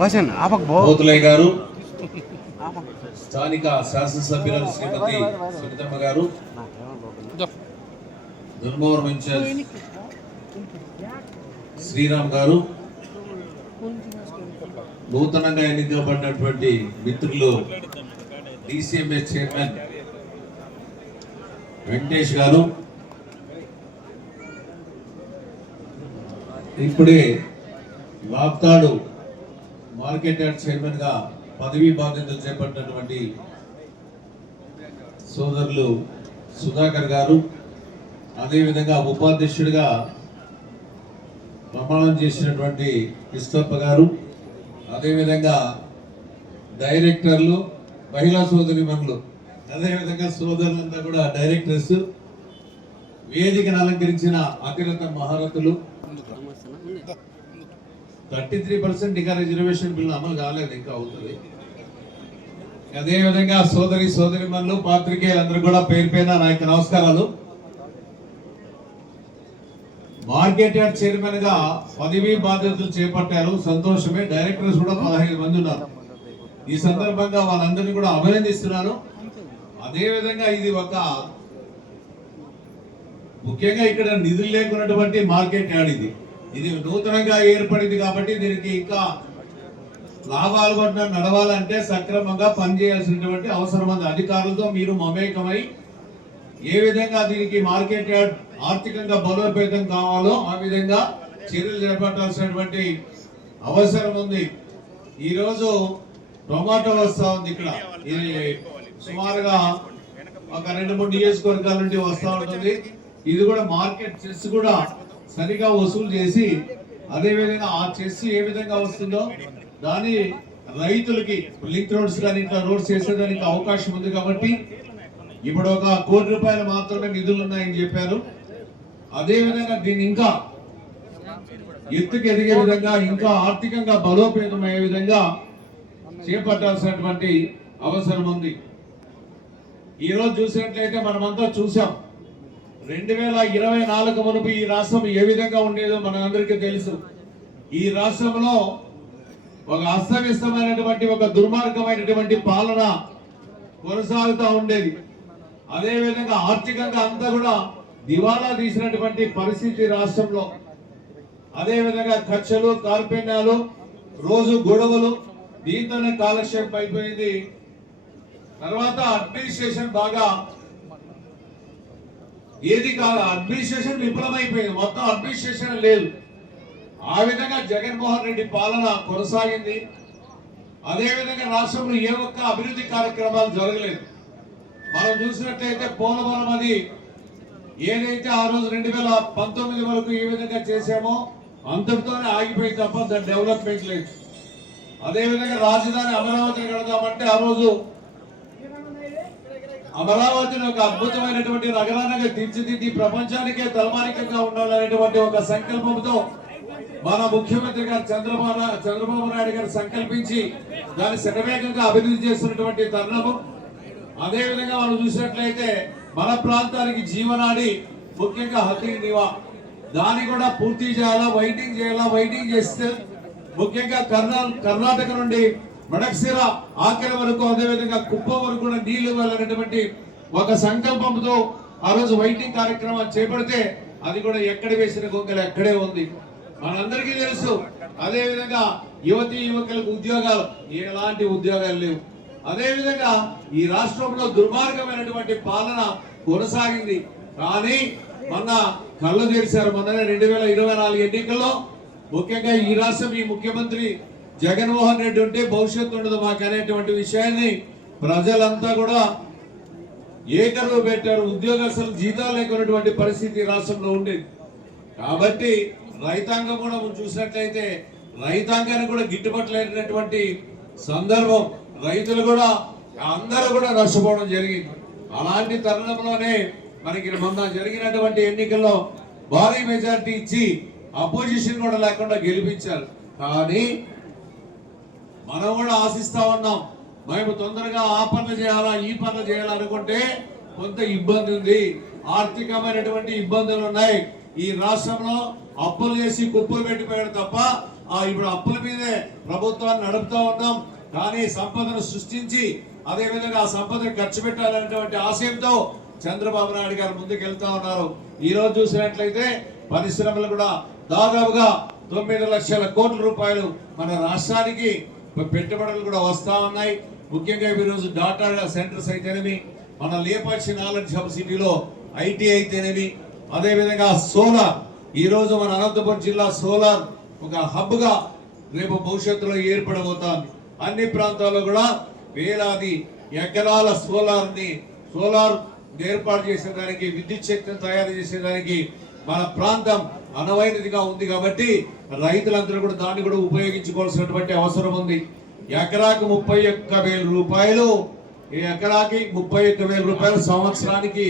పోతులయ్య గారు, స్థానిక శాసనసభ్యులు శ్రీమతి సునీతమ్మ గారు, ధర్మవరం ఇన్ఛార్జ్ శ్రీరామ్ గారు, నూతనంగా ఎన్నికబడినటువంటి మిత్రులు డిసిఎంఎస్ చైర్మన్ వెంకటేష్ గారు, ఇప్పుడే వాప్తాడు మార్కెట్ యార్డ్ చైర్మన్ గా పదవీ బాధ్యతలు చేపట్టినటువంటి సోదరులు సుధాకర్ గారు, అదేవిధంగా ఉపాధ్యక్షుడిగా ప్రమాణం చేసినటువంటి కృష్ణప్ప గారు, అదేవిధంగా డైరెక్టర్లు, మహిళా సోదరిమణులు, అదేవిధంగా సోదరులంతా కూడా డైరెక్టర్స్, వేదికను అలంకరించిన అతిరథ మహారథులు. 33% ఇంకా రిజర్వేషన్ బిల్లు అమలు కాలేదు, ఇంకా అవుతుంది. అదేవిధంగా సోదరిమణులు, పాత్రికేయులందరూ కూడా పేరు పేరున నా యొక్క నమస్కారాలు. మార్కెట్ యార్డ్ చైర్మన్ గా పదవీ బాధ్యతలు చేపట్టారు, సంతోషమే. డైరెక్టర్స్ కూడా 15 మంది ఉన్నారు. ఈ సందర్భంగా వాళ్ళందరినీ కూడా అభినందిస్తున్నాను. అదేవిధంగా ఇది ఒక ముఖ్యంగా ఇక్కడ నిధులు లేకున్నటువంటి మార్కెట్ యార్డ్, ఇది నూతనంగా ఏర్పడింది కాబట్టి దీనికి ఇంకా లాభాలు కూడా నడవాలంటే సక్రమంగా పనిచేయాల్సినటువంటి అవసరం ఉంది. అధికారులతో మీరు మమేకమై ఏ విధంగా దీనికి మార్కెట్ యార్డ్ ఆర్థికంగా బలోపేతం కావాలో ఆ విధంగా చర్యలు చేపట్టాల్సినటువంటి అవసరం ఉంది. ఈరోజు టొమాటో వస్తా ఉంది, ఇక్కడ ఇది సుమారుగా ఒక 2-3 నియోజకవర్గాల నుండి వస్తా ఉంటుంది. ఇది కూడా మార్కెట్ చెస్ కూడా సరిగా వసూలు చేసి, అదే విధంగా ఆ చెస్ ఏ విధంగా వస్తుందో దాని రైతులకి లింక్ రోడ్స్ కానీ ఇట్లా రోడ్స్ చేసేదానికి అవకాశం ఉంది. కాబట్టి ఇప్పుడు ఒక 1 కోటి రూపాయలు మాత్రమే నిధులు ఉన్నాయని చెప్పారు. అదే విధంగా దీన్ని ఇంకా ఎత్తుకు ఎదిగే విధంగా, ఇంకా ఆర్థికంగా బలోపేతమయ్యే విధంగా చేపట్టాల్సినటువంటి అవసరం ఉంది. ఈ రోజు చూసినట్లయితే మనమంతా చూసాం, 2024 మునుపు ఈ రాష్ట్రం ఏ విధంగా ఉండేదో మనందరికీ తెలుసు. ఈ రాష్ట్రంలో ఒక అస్తవ్యస్తమైనటువంటి, ఒక దుర్మార్గమైనటువంటి పాలన కొనసాగుతూ ఉండేది. అదే విధంగా ఆర్థికంగా అంతా కూడా దివాలా తీసినటువంటి పరిస్థితి రాష్ట్రంలో. అదే విధంగా ఖర్చులు, కార్పణ్యాలు, రోజు గొడవలు, దీంతోనే కాలక్షేపం అయిపోయింది. తర్వాత అడ్మినిస్ట్రేషన్ బాగా ఏది కాదు, అడ్మినిస్ట్రేషన్ విఫలమైపోయింది, మొత్తం అడ్మినిస్ట్రేషన్ లేదు. ఆ విధంగా జగన్మోహన్ రెడ్డి పాలన కొనసాగింది. అదే విధంగా రాష్ట్రంలో ఏ ఒక్క అభివృద్ధి కార్యక్రమాలు జరగలేదు. మనం చూసినట్లయితే పోలవరం అది ఏదైతే ఆ రోజు 2019 వరకు ఏ విధంగా చేసామో అంతటితోనే ఆగిపోయింది తప్ప దాని డెవలప్మెంట్ లేదు. అదే విధంగా రాజధాని అమరావతిని కడదామంటే ఆ రోజు అమరావతిని ఒక అద్భుతమైనటువంటి నగరానికి తీర్చిదిద్ది ప్రపంచానికే తలమానికంగా ఉండాలనేటువంటి ఒక సంకల్పంతో మన ముఖ్యమంత్రి గారు చంద్రబాబు నాయుడు గారు సంకల్పించి దాన్ని శరవేగంగా అభివృద్ధి చేస్తున్నటువంటి తరుణము. అదే విధంగా మనం చూసినట్లయితే మన ప్రాంతానికి జీవనాడి ముఖ్యంగా హత్రీ నివా, దాన్ని కూడా పూర్తి చేయాలా, వైటింగ్ చేస్తే ముఖ్యంగా కర్ణాటక నుండి మడక్సిర ఆఖరి వరకు, అదేవిధంగా కుప్పం వరకు కూడా నీళ్లు వెళ్ళినటువంటి ఒక సంకల్పంతో ఆ రోజు వైటింగ్ కార్యక్రమం చేపడితే అది కూడా ఎక్కడ వేసిన గొంగలు ఎక్కడే ఉంది, మనందరికీ తెలుసు. అదే విధంగా యువకులకు ఉద్యోగాలు, ఎలాంటి ఉద్యోగాలు లేవు. అదే విధంగా ఈ రాష్ట్రంలో దుర్మార్గమైనటువంటి పాలన కొనసాగింది. కానీ మొన్న కళ్ళు తెరిచారు. మొన్ననే 2024 ఎన్నికల్లో ముఖ్యంగా ఈ రాష్ట్రం, ఈ ముఖ్యమంత్రి జగన్మోహన్ రెడ్డి ఉంటే భవిష్యత్తు ఉండదు మాకు అనేటువంటి విషయాన్ని ప్రజలంతా కూడా ఏకరువు పెట్టారు. ఉద్యోగస్తులు జీతాలు లేకున్నటువంటి పరిస్థితి రాష్ట్రంలో ఉండేది. కాబట్టి రైతాంగం కూడా చూసినట్లయితే రైతాంగాన్ని కూడా గిట్టుబాటు లేనటువంటి సందర్భం, రైతులు కూడా అందరూ కూడా నష్టపోవడం జరిగింది. అలాంటి తరుణంలోనే మనకి మొన్న జరిగినటువంటి ఎన్నికల్లో భారీ మెజార్టీ ఇచ్చి అపోజిషన్ కూడా లేకుండా గెలిపించారు. కానీ మనం కూడా ఆశిస్తా ఉన్నాం, మేము తొందరగా ఆ పనులు చేయాలా, ఈ పనులు చేయాలనుకుంటే కొంత ఇబ్బంది ఉంది, ఆర్థికమైనటువంటి ఇబ్బందులు ఉన్నాయి. ఈ రాష్ట్రంలో అప్పులు చేసి కుప్పలు పెట్టిపోయాడు తప్ప ఇప్పుడు అప్పుల మీదే ప్రభుత్వాన్ని నడుపుతా ఉన్నాం. కానీ సంపదను సృష్టించి అదే విధంగా ఆ సంపదను ఖర్చు పెట్టాలనేటువంటి ఆశయంతో చంద్రబాబు నాయుడు గారు ముందుకు వెళ్తా ఉన్నారు. ఈ రోజు చూసినట్లయితే పరిశ్రమలు కూడా దాదాపుగా 9 లక్షల కోట్ల రూపాయలు మన రాష్ట్రానికి పెట్టుబడులు కూడా వస్తా ఉన్నాయి. ముఖ్యంగా ఈరోజు డాటా సెంటర్స్ అయితేనేమి, మన లేపాక్షి నాలెడ్జ్ హబ్ సిటీలో ఐటీ అయితేనేమి, అదే విధంగా సోలార్, ఈ రోజు మన అనంతపురం జిల్లా సోలార్ ఒక హబ్ గా రేపు భవిష్యత్తులో ఏర్పడబోతోంది. అన్ని ప్రాంతాల్లో కూడా వేలాది ఎకరాల సోలార్ ఏర్పాటు చేసేదానికి, విద్యుత్ శక్తిని తయారు చేసేదానికి మన ప్రాంతం అనువైనదిగా ఉంది. కాబట్టి రైతులందరూ కూడా దాన్ని కూడా ఉపయోగించుకోవాల్సినటువంటి అవసరం ఉంది. ఎకరాకి 31,000 రూపాయలు, ఎకరాకి 31,000 రూపాయలు సంవత్సరానికి